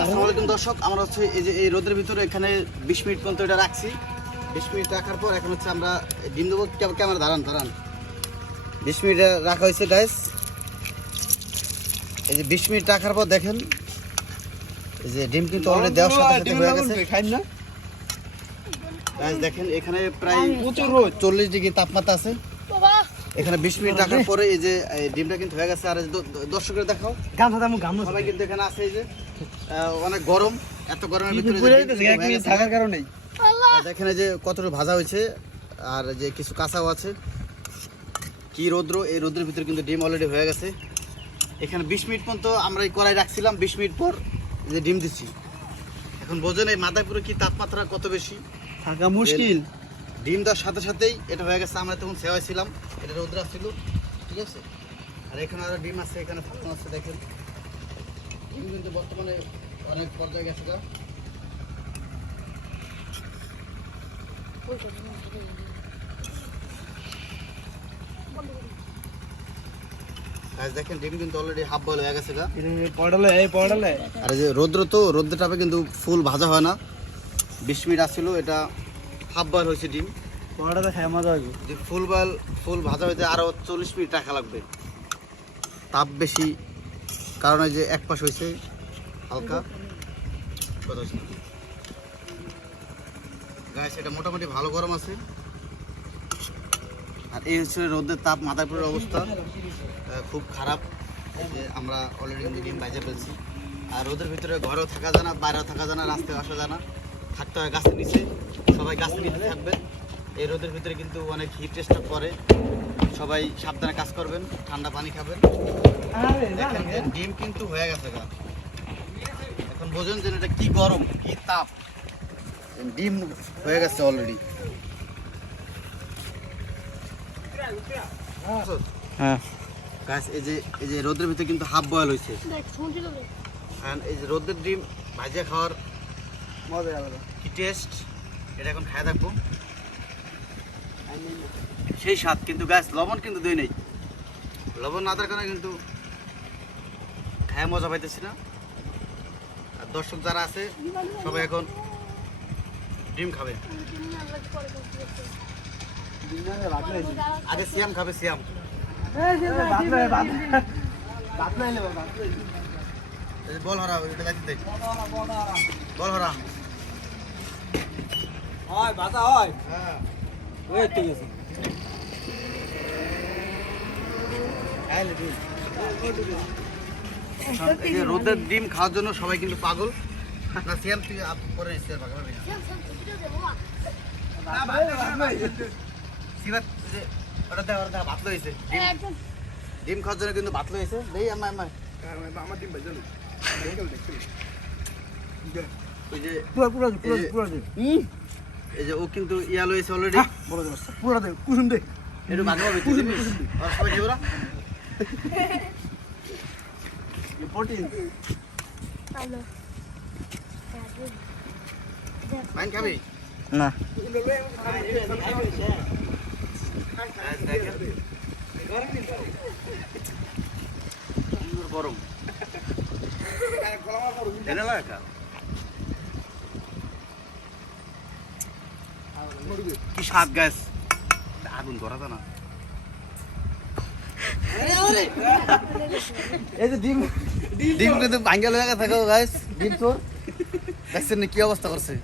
আসসালামু আলাইকুম দর্শক, আমরা হচ্ছে এই যে এই রোদের ভিতরে এখানে 20 মিনিট পর্যন্ত এটা রাখছি। 20 মিনিট রাখার পর এখন হচ্ছে আমরা ডিম দেবো। ক্যামেরা দাঁড়ান 20 মিনিট রাখা হয়েছে গাইস। এই যে 20 মিনিট রাখার পর দেখেন এই যে ডিম কিন্তু অলরেডি দেওয়ার সাথে সাথে হয়ে গেছে। গাইস দেখেন এখানে প্রায় 40 ডিগ্রি তাপমাত্রা আছে। এখানে 20 মিনিট রাখার পরে এই যে ডিমটা কিন্তু হয়ে গেছে। আর দর্শকের দেখাও সবাই কিন্তু এখানে আছে। এই যে অনেক গরম, এত গরমের ভিতরে থাকার কারণে দেখেন এই যে কতটা ভাজা হয়েছে আর যে কিছু কাঁচাও আছে। কি রৌদ্র, এই রোদ্রের ভিতরে কিন্তু ডিম অলরেডি হয়ে গেছে। এখানে 20 মিনিট পর্যন্ত আমরা এই কড়াই রাখছিলাম। 20 মিনিট পর যে ডিম দিচ্ছি। এখন বোঝেন এই মাদারপুরে কি তাপমাত্রা কত বেশি, থাকা মুশকিল। ডিম দেওয়ার সাথে সাথেই এটা হয়ে গেছে। আমরা তখন সেওয়াই ছিলাম, এটা রৌদ্র আসছিল, ঠিক আছে। আর এখানে আরো ডিম আছে, এখানে ফাঁকা আছে। দেখেন ডিম কিন্তু বর্তমানে অনেক পর্যায়ে গেছে। দেখেন ডিম কিন্তু অলরেডি হাফ বয়েল হয়ে গেছে। আর এই যে রৌদ্র, তো রৌদ্রের তাপে কিন্তু ফুল ভাজা হয় না। 20 মিনিট আসছিল, এটা হাফ বয়েল হয়েছে ডিম। পরোটাতে খাই মজা হবে। যে ফুল ভাজা হইতে আরো 40 মিনিট রাখা লাগবে, তাপ বেশি কারণে যে এক পাশ হয়েছে হালকা। গাইস এটা মোটামুটি ভালো গরম আছে। আর এই হচ্ছে রোদের তাপ, মাদারপুরের অবস্থা খুব খারাপ। এই যে আমরা অলরেডি কিন্তু ডিম ভাজা ফেলছি। আর রোদের ভিতরে ঘরেও থাকা যায় না, বাইরেও থাকা যায় না, রাস্তায় আসা যায় না, থাকতে হয় গাছের নিচে। সবাই গাছের নিচে থাকবেন। এই রোদের ভিতরে কিন্তু অনেক হিট স্ট্রোক করে, সবাই সাবধানে কাজ করবেন, ঠান্ডা পানি খাবেন। দেখেন যে ডিম কিন্তু হয়ে গেছে গা। এখন বোঝেন যে এটা কি গরম, কি তাপ। ডিম হয়ে গেছে অলরেডি। হ্যাঁ গাছ এই যে রোদের ভিতরে কিন্তু হাফ বয়েল হয়েছে। এই যে রোদের ডিম ভাজিয়া খাওয়ার মজা আলাদা। কি টেস্ট, এটা এখন খায় থাকবো। সেই স্বাদ। কিন্তু গাছ লবণ কিন্তু দই নেই, লবণ না থাকার কারণে কিন্তু খায় মজা পাইতেছি না। আর দর্শক যারা আছে সবাই এখন ডিম খাবে। আগে সিয়াম খাবে, সিয়াম। বল হরা, এটা লাগতে দে। বল হরা। হয় বাতা হয়। হ্যাঁ ওই ঠিক আছে। এই যে রোদের ডিম খাওয়ার জন্য সবাই কিন্তু পাগল। না সিয়াম তুই পরে নিস পাগল হবে না। সিবাত যে ওটা ভাত লইছে ডিম খাওয়ার জন্য কিন্তু ভাত লইছে। দেই আমার ডিম ভাই জানো ওই যে এই যে ও কিন্তু ইয়া লইছে অলরেডি। বড় দে পুরো দে কুসুম দে। একটু ভাগ হবে তুই আর সবাই খাবে না। প্রোটিন মাইন খাবি না গরম কি স্বাদ গ্যাস, আগুন ধরা না। এই যে ডিম ডিম কিন্তু ভাঙ্গা লয়ে গেছে গাইস। ডিম তো দেখছেন কি অবস্থা করছে।